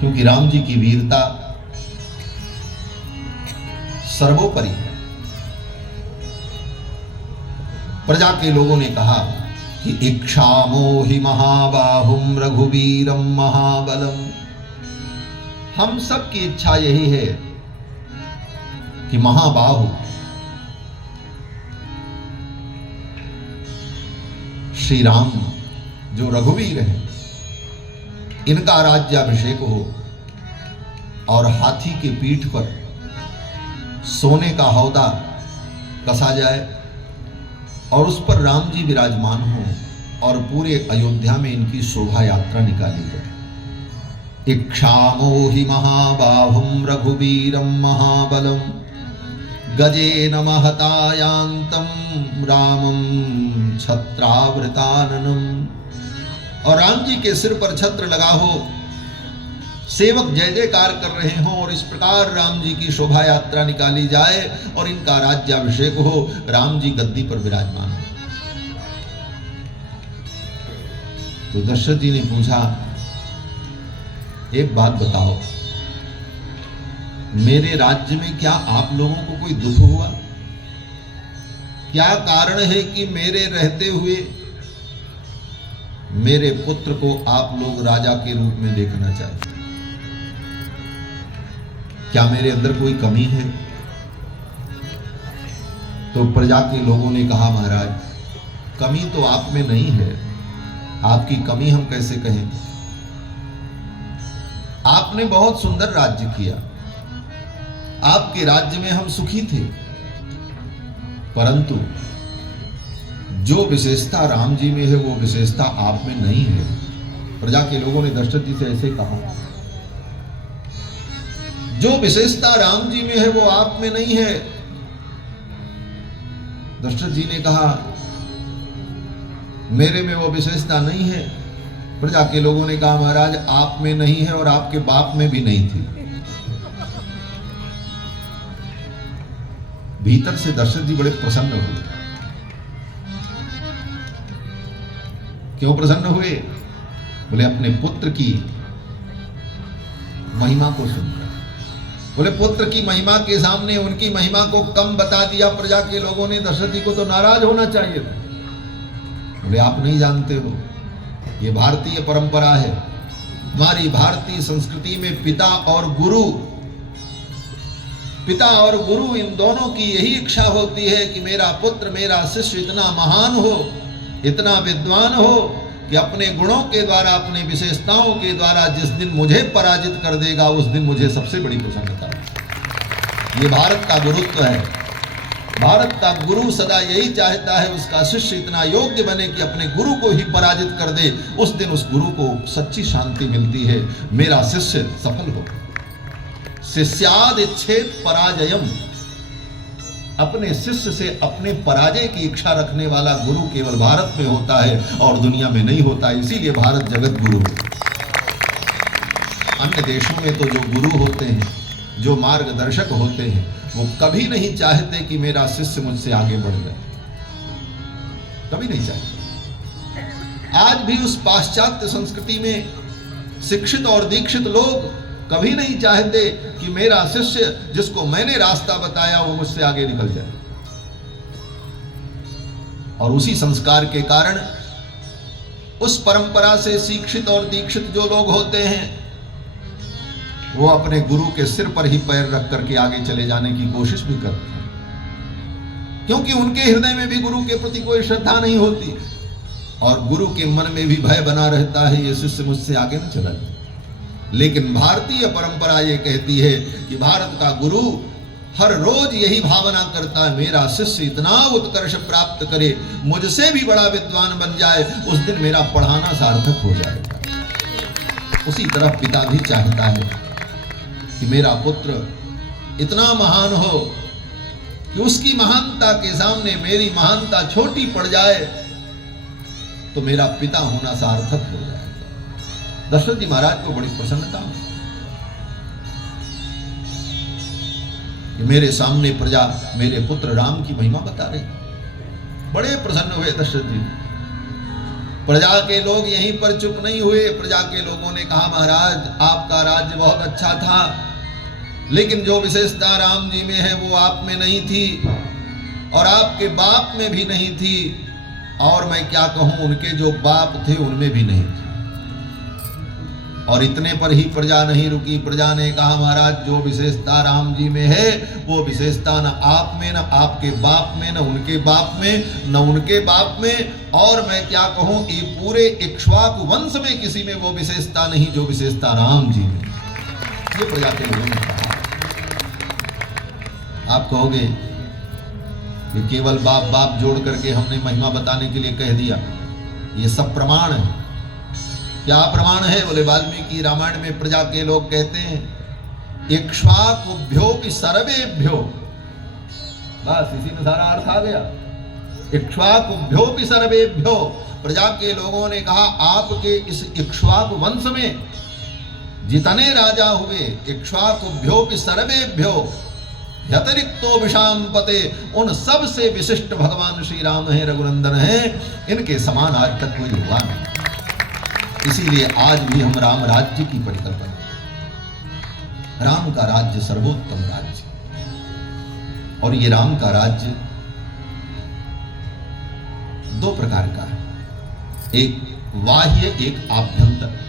क्योंकि राम जी की वीरता सर्वोपरि है। प्रजा के लोगों ने कहा कि इक्षामो हि महाबाहुम रघुवीरम महाबलम। हम सब की इच्छा यही है कि महाबाहु श्री राम जो रघुवीर हैं, इनका राज्याभिषेक हो और हाथी के पीठ पर सोने का हौदा कसा जाए और उस पर राम जी विराजमान हो और पूरे अयोध्या में इनकी शोभा यात्रा निकाली जाए। इक्षामो हि महाबाहुम रघुवीरम महाबलम गजेन महतायांतम रामम छत्रावृताननम। और राम जी के सिर पर छत्र लगा हो, सेवक जय जयकार कर रहे हों और इस प्रकार राम जी की शोभा यात्रा निकाली जाए और इनका राज्याभिषेक हो, राम जी गद्दी पर विराजमान हो। तो दशरथ जी ने पूछा, एक बात बताओ, मेरे राज्य में क्या आप लोगों को कोई दुख हुआ? क्या कारण है कि मेरे रहते हुए मेरे पुत्र को आप लोग राजा के रूप में देखना चाहते? क्या मेरे अंदर कोई कमी है? तो प्रजा के लोगों ने कहा, महाराज कमी तो आप में नहीं है, आपकी कमी हम कैसे कहें? आपने बहुत सुंदर राज्य किया, आपके राज्य में हम सुखी थे, परंतु जो विशेषता राम जी में है वो विशेषता आप में नहीं है। प्रजा के लोगों ने दशरथ जी से ऐसे कहा, जो विशेषता राम जी में है वो आप में नहीं है। दशरथ जी ने कहा, मेरे में वो विशेषता नहीं है। प्रजा के लोगों ने कहा, महाराज आप में नहीं है और आपके बाप में भी नहीं थी। भीतर से दशरथ जी बड़े प्रसन्न हुए। क्यों प्रसन्न हुए? बोले अपने पुत्र की महिमा को सुनकर। बोले पुत्र की महिमा के सामने उनकी महिमा को कम बता दिया प्रजा के लोगों ने। दशरथ जी को तो नाराज होना चाहिए था। बोले आप नहीं जानते हो, ये भारतीय परंपरा है। हमारी भारतीय संस्कृति में पिता और गुरु इन दोनों की यही इच्छा होती है कि मेरा पुत्र, मेरा शिष्य इतना महान हो, इतना विद्वान हो कि अपने गुणों के द्वारा, अपने विशेषताओं के द्वारा जिस दिन मुझे पराजित कर देगा उस दिन मुझे सबसे बड़ी प्रसन्नता है। ये भारत का गुरुत्व है। भारत का गुरु सदा यही चाहता है उसका शिष्य इतना योग्य बने कि अपने गुरु को ही पराजित कर दे। उस दिन उस गुरु को सच्ची शांति मिलती है, मेरा शिष्य सफल हो। शिष्याद इच्छेत पराजयम। अपने शिष्य से अपने पराजय की इच्छा रखने वाला गुरु केवल भारत में होता है और दुनिया में नहीं होता। इसीलिए भारत जगत गुरु है। अन्य देशों में तो जो गुरु होते हैं, जो मार्गदर्शक होते हैं, वो कभी नहीं चाहते कि मेरा शिष्य मुझसे आगे बढ़ जाए, कभी नहीं चाहते। आज भी उस पाश्चात्य संस्कृति में शिक्षित और दीक्षित लोग कभी नहीं चाहते कि मेरा शिष्य जिसको मैंने रास्ता बताया वो मुझसे आगे निकल जाए। और उसी संस्कार के कारण उस परंपरा से शिक्षित और दीक्षित जो लोग होते हैं वो अपने गुरु के सिर पर ही पैर रख करके आगे चले जाने की कोशिश भी करते हैं, क्योंकि उनके हृदय में भी गुरु के प्रति कोई श्रद्धा नहीं होती और गुरु के मन में भी भय बना रहता है, ये शिष्य मुझसे आगे न चला जाए। लेकिन भारतीय परंपरा ये कहती है कि भारत का गुरु हर रोज यही भावना करता है, मेरा शिष्य इतना उत्कर्ष प्राप्त करे, मुझसे भी बड़ा विद्वान बन जाए, उस दिन मेरा पढ़ाना सार्थक हो जाएगा। उसी तरह पिता भी चाहता है कि मेरा पुत्र इतना महान हो कि उसकी महानता के सामने मेरी महानता छोटी पड़ जाए तो मेरा पिता होना सार्थक हो जाए। दशरथ जी महाराज को बड़ी प्रसन्नता हुई कि मेरे सामने प्रजा मेरे पुत्र राम की महिमा बता रही। बड़े प्रसन्न हुए दशरथ जी। प्रजा के लोग यहीं पर चुप नहीं हुए। प्रजा के लोगों ने कहा महाराज आपका राज्य बहुत अच्छा था, लेकिन जो विशेषता राम जी में है वो आप में नहीं थी और आपके बाप में भी नहीं थी, और मैं क्या कहूं उनके जो बाप थे उनमें भी नहीं थी। और इतने पर ही प्रजा नहीं रुकी। प्रजा ने कहा महाराज जो विशेषता राम जी में है वो विशेषता न आप में, न आपके बाप में, न उनके बाप में, न उनके बाप में, और मैं क्या कहूं ये पूरे इक्ष्वाकु वंश में किसी में वो विशेषता नहीं जो विशेषता राम जी में। ये प्रजा के लोगों ने कहा। आप कहोगे ये केवल बाप बाप जोड़ करके हमने महिमा बताने के लिए कह दिया, ये सब प्रमाण है। क्या प्रमाण है? बोले वाल्मीकि रामायण में प्रजा के लोग कहते हैं इक्ष्वाकुभ्यो कि सर्वेभ्यो, बस इसी में सारा अर्थ आ गया। इक्ष्वाकुभ्यो कि सर्वेभ्यो, प्रजा के लोगों ने कहा आपके इस इक्ष्वाकु वंश में जितने राजा हुए, इक्ष्वाकुभ्यो कि सर्वेभ्यो यतिरिक्तो विषाम पते, उन सब से विशिष्ट भगवान श्री राम है, रघुनंदन है, इनके समान आज तक कोई हुआ नहीं। इसीलिए आज भी हम राम राज्य की परिकल्पना, राम का राज्य सर्वोत्तम राज्य, और ये राम का राज्य दो प्रकार का है, एक बाह्य एक आभ्यंतर।